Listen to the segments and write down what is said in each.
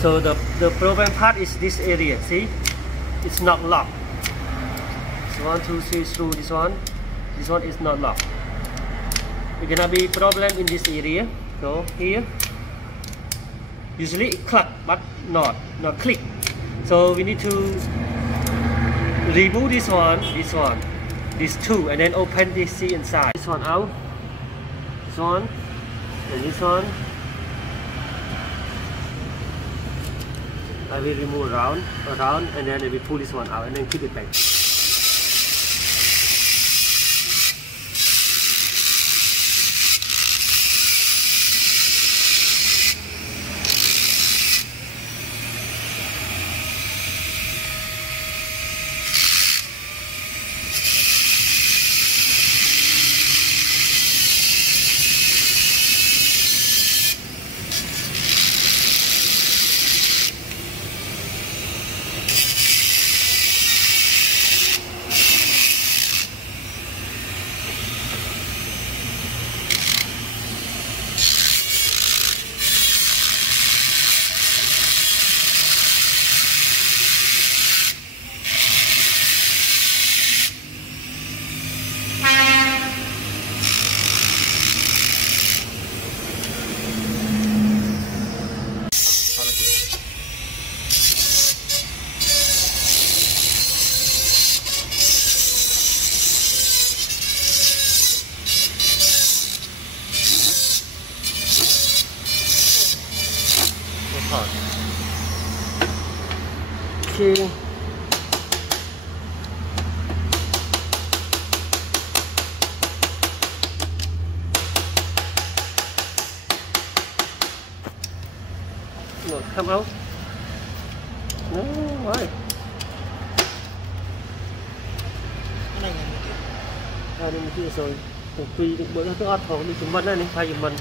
So the problem part is this area. See, it's not locked. So 1, 2, 3 screw this one. This one is not locked. It's gonna be problem in this area. So here, usually it click, but not click. So we need to remove this one, these two, and then open this seat inside. This one out. This one, and this one. I will remove around, and then I will pull this one out, and then keep it back. Okay. No, come out. No, why? Đây kia rồi. Tùy bữa nó ớt thôi, đi chúng mình này, phải chúng mình.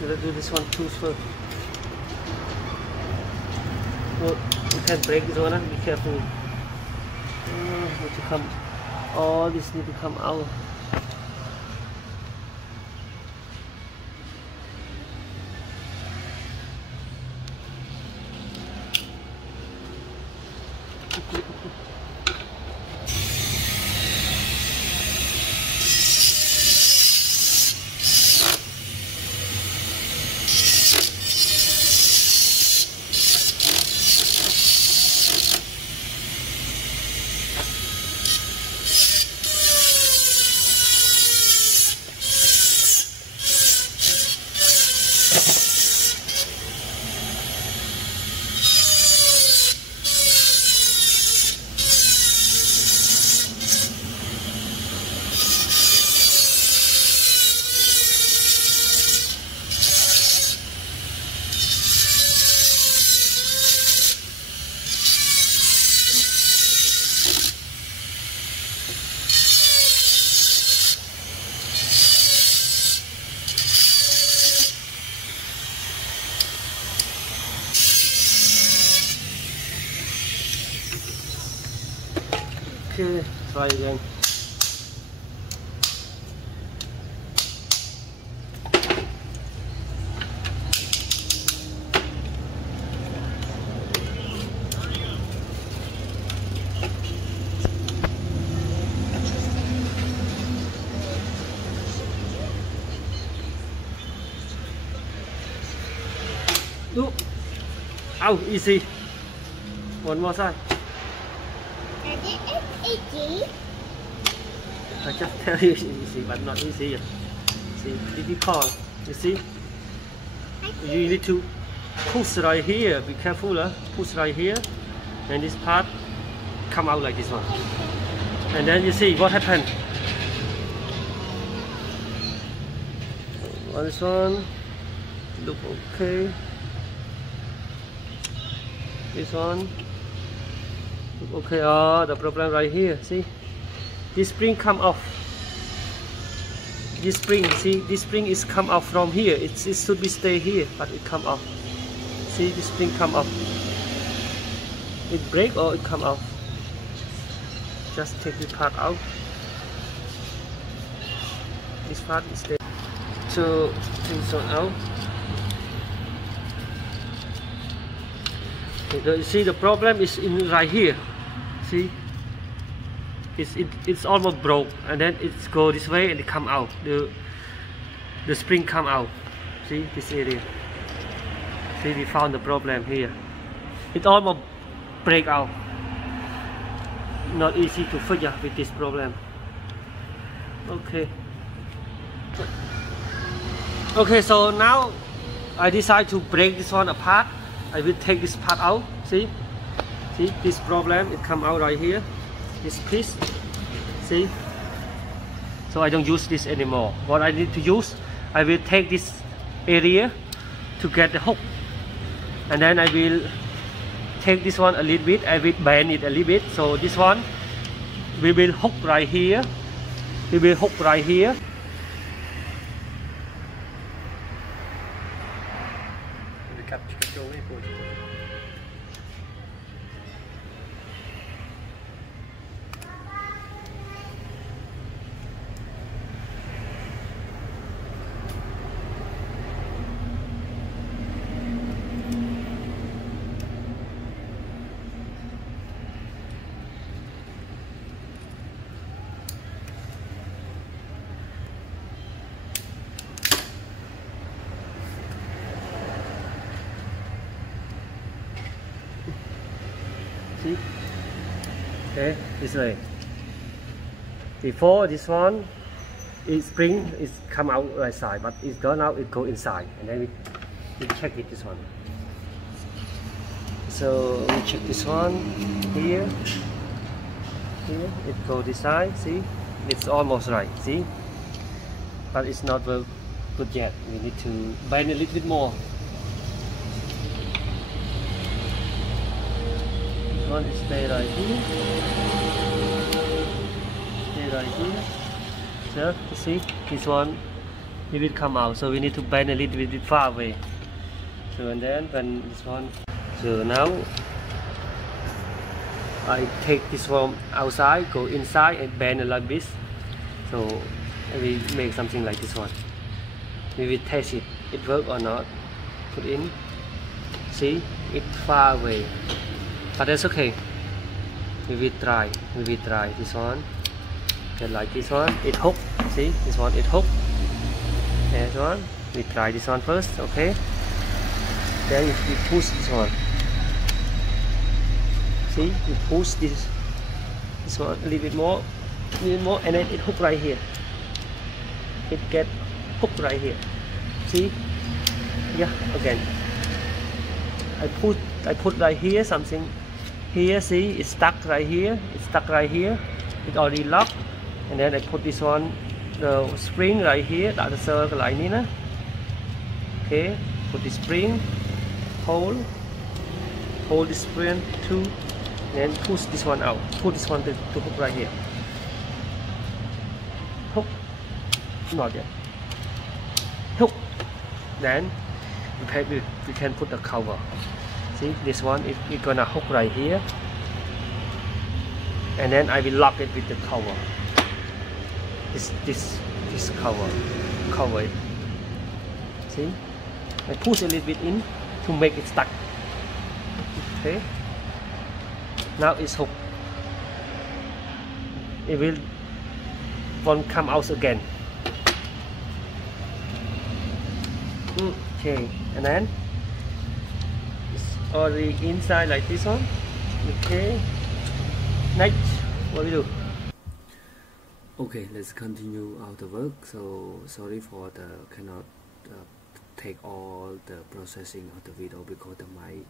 So let's do this one too first. You can break this one, be careful. Need to come, all this need to come out. Okay, try again. Ooh. Ow, easy. One more side. Easy. I just tell you it's easy, but not easy. See, difficult. You see? You need to push right here. Be careful, push right here, and this part come out like this one. And then you see what happened. This one look okay. This one. Okay, the problem right here, see? This spring come off. This spring, see? This spring is come off from here. It should be stay here, but it come off. See, this spring come off. It break or it come off. Just take this part out. This part is there. So, take this one out. You see, the problem is in right here. See, it's almost broke, and then it's go this way and it come out. The spring come out. See this area. See, we found the problem here. It almost break out. Not easy to fix with this problem. Okay. Okay, so now I decide to break this one apart. I will take this part out. See this problem, it come out right here, this piece. See, so I don't use this anymore. What I need to use, I will take this area to get the hook, and then I will take this one a little bit. I will bend it a little bit, so this one we will hook right here. We will hook right here. See? Okay, this way. Before this one, it spring is come out right side, but it's gone out, it go inside, and then we check it this one. So we check this one here. Here it go this side. See, it's almost right. See, but it's not well good yet. We need to bend a little bit more. One is stay right here. Stay right here. So you see, this one it will come out. So we need to bend a little bit far away. So and then when this one. So now I take this one outside, go inside and bend like this. So I will make something like this one. We will test it. It work or not. Put in. See, it's far away. But that's okay. We will try this one. Get like this one. It hook. See, this one it hook. This one. We try this one first. Okay. Then we push this one. See, we push this one a little bit more, and then it hook right here. It get hooked right here. See? Yeah. Again. I put right here something. Here, see, it's stuck right here. It's stuck right here. It's already locked. And then I put this one, the spring right here. That's the circle like this. Okay. Put the spring. Hold the spring too. And then push this one out. Put this one to hook right here. Hook. Not yet. Hook. Then we can put the cover. See, this one is gonna hook right here, and then I will lock it with the cover. This cover it. See, I push a little bit in to make it stuck. Okay. Now it's hooked. It won't come out again. Okay, and then already inside like this one. Okay, next what we do? Okay, let's continue our work. So sorry for the cannot take all the processing of the video because my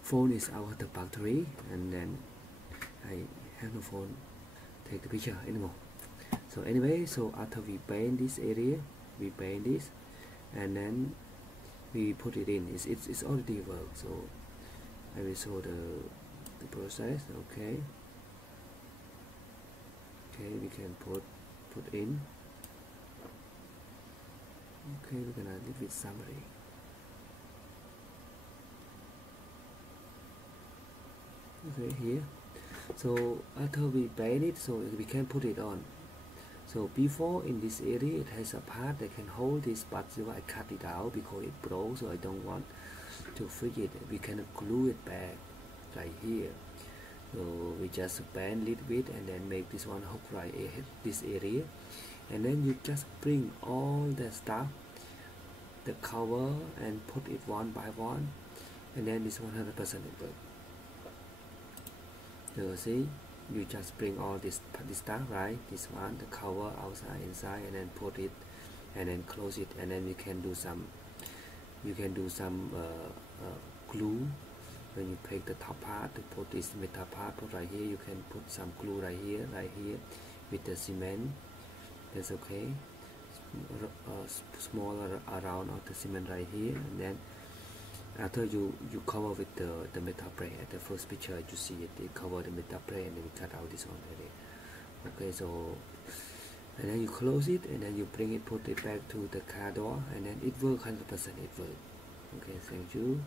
phone is out of the battery, and then I have no phone take the picture anymore. So anyway, so after we paint this area, we paint this, and then we put it in. It's already worked, so I will show the process. Okay, we can put in. Okay, we're gonna leave it summary. Okay, here. So after we paint it, so we can put it on. So before in this area it has a part that can hold this, but I cut it out because it broke, so I don't want to fix it. We can glue it back right here. So we just bend a little bit and then make this one hook right at this area, and then you just bring all the stuff, the cover, and put it one by one, and then this 100% it works. So see, you just bring all this stuff, right? This one, the cover, outside, inside, and then put it and then close it, and then you can do some glue. When you take the top part to put this metal part, put right here, you can put some glue right here with the cement. That's okay. Small around of the cement right here, and then after you cover with the metal plate. At the first picture you see it, they cover the metal plate and then we cut out this one already. Okay, so and then you close it and then you bring it, put it back to the car door, and then it works 100%. It works. Okay, thank you.